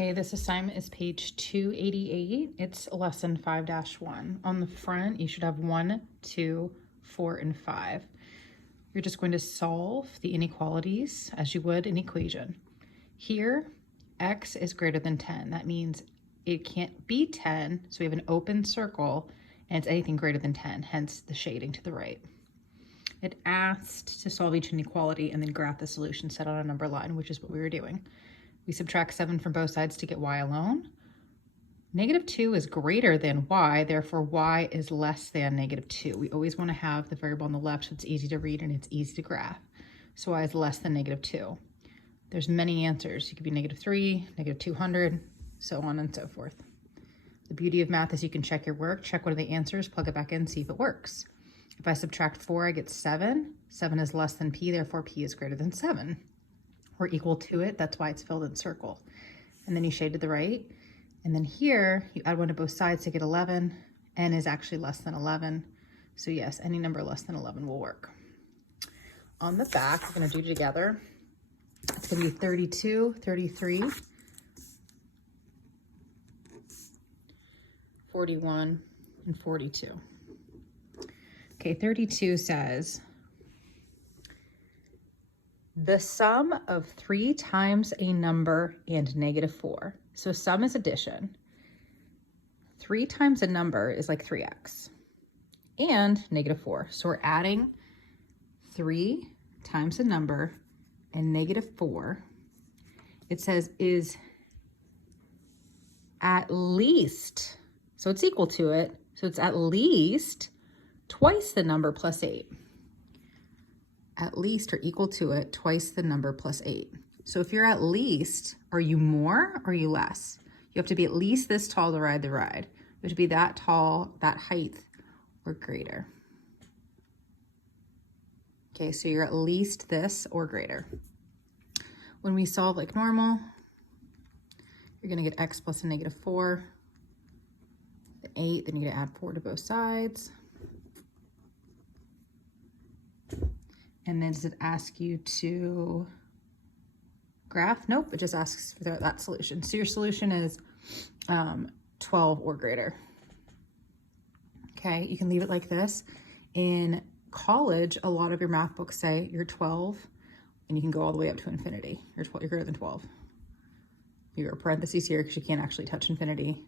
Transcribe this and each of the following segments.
Okay, this assignment is page 288. It's lesson 5-1. On the front, you should have 1, 2, 4, and 5. You're just going to solve the inequalities as you would an equation. Here, x is greater than 10. That means it can't be 10, so we have an open circle, and it's anything greater than 10, hence the shading to the right. It asked to solve each inequality and then graph the solution set on a number line, which is what we were doing. We subtract 7 from both sides to get y alone. -2 is greater than y, therefore y is less than -2. We always want to have the variable on the left so it's easy to read and it's easy to graph. So y is less than -2. There's many answers. You could be -3, -200, so on and so forth. The beauty of math is you can check your work, check one of the answers, plug it back in, see if it works. If I subtract 4, I get 7. 7 is less than p, therefore p is greater than 7. Or equal to it, that's why it's filled in circle. And then you shade to the right. And then here, you add 1 to both sides to get 11. N is actually less than 11. So yes, any number less than 11 will work. On the back, we're gonna do together. It's gonna be 32, 33, 41, and 42. Okay, 32 says, the sum of 3 times a number and -4. So sum is addition. 3 times a number is like 3x and -4. So we're adding 3 times a number and -4. It says is at least, so it's equal to it. So it's at least twice the number plus 8. At least or equal to it, twice the number plus 8. So if you're at least, are you more or are you less? You have to be at least this tall to ride the ride. You have to be that tall, that height, or greater. Okay, so you're at least this or greater. When we solve like normal, you're gonna get x plus a -4, the 8, then you're gonna add 4 to both sides. And then does it ask you to graph? Nope, it just asks for that solution. So your solution is 12 or greater. Okay, you can leave it like this. In college, a lot of your math books say you're 12 and you can go all the way up to infinity. You're greater than 12. Your parentheses here because you can't actually touch infinity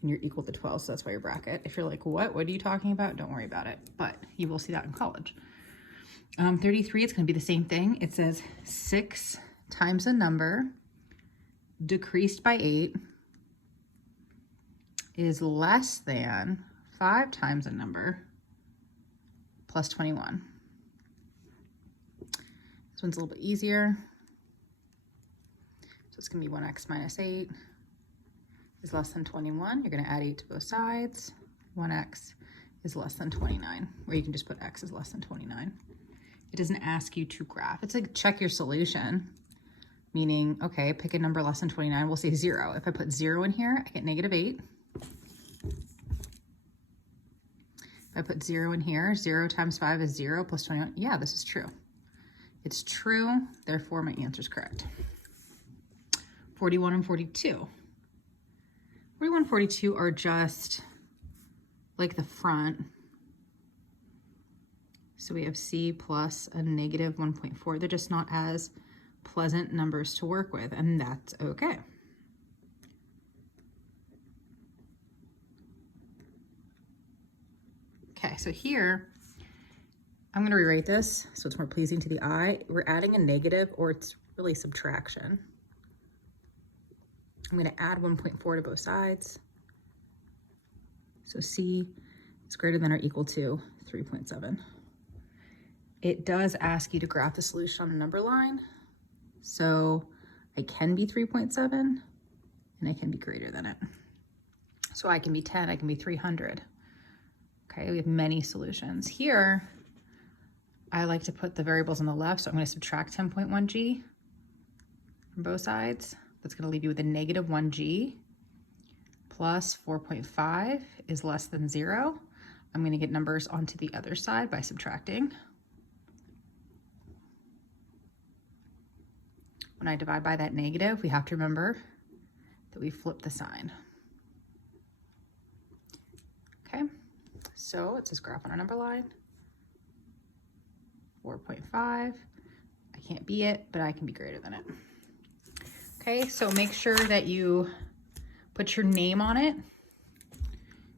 and you're equal to 12, so that's why your bracket. If you're like, what are you talking about? Don't worry about it, but you will see that in college. 33, it's going to be the same thing. It says 6 times a number decreased by 8 is less than 5 times a number plus 21. This one's a little bit easier. So it's going to be 1x minus 8 is less than 21. You're going to add 8 to both sides. 1x is less than 29, or you can just put x is less than 29. It doesn't ask you to graph. It's like check your solution, meaning, okay, pick a number less than 29. We'll say 0. If I put 0 in here, I get -8. If I put 0 in here, 0 times 5 is 0 plus 21. Yeah, this is true. It's true, therefore my answer is correct. 41 and 42. 41 and 42 are just like the front. So we have c plus a -1.4. They're just not as pleasant numbers to work with, and that's okay. Okay, so here, I'm gonna rewrite this so it's more pleasing to the eye. We're adding a negative, or it's really subtraction. I'm gonna add 1.4 to both sides. So c is greater than or equal to 3.7. It does ask you to graph the solution on a number line. So I can be 3.7 and I can be greater than it. So I can be 10, I can be 300. Okay, we have many solutions. Here, I like to put the variables on the left, so I'm going to subtract 10.1g from both sides. That's going to leave you with a -1g plus 4.5 is less than 0. I'm going to get numbers onto the other side by subtracting. When I divide by that negative, we have to remember that we flip the sign. Okay, so it says graph on our number line, 4.5. I can't be it, but I can be greater than it. Okay, so make sure that you put your name on it,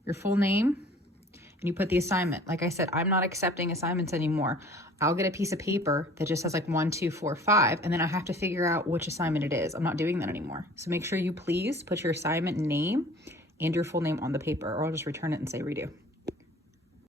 your full name, and you put the assignment. Like I said, I'm not accepting assignments anymore. I'll get a piece of paper that just has like 1, 2, 4, 5, and then I have to figure out which assignment it is. I'm not doing that anymore. So make sure you please put your assignment name and your full name on the paper, or I'll just return it and say redo.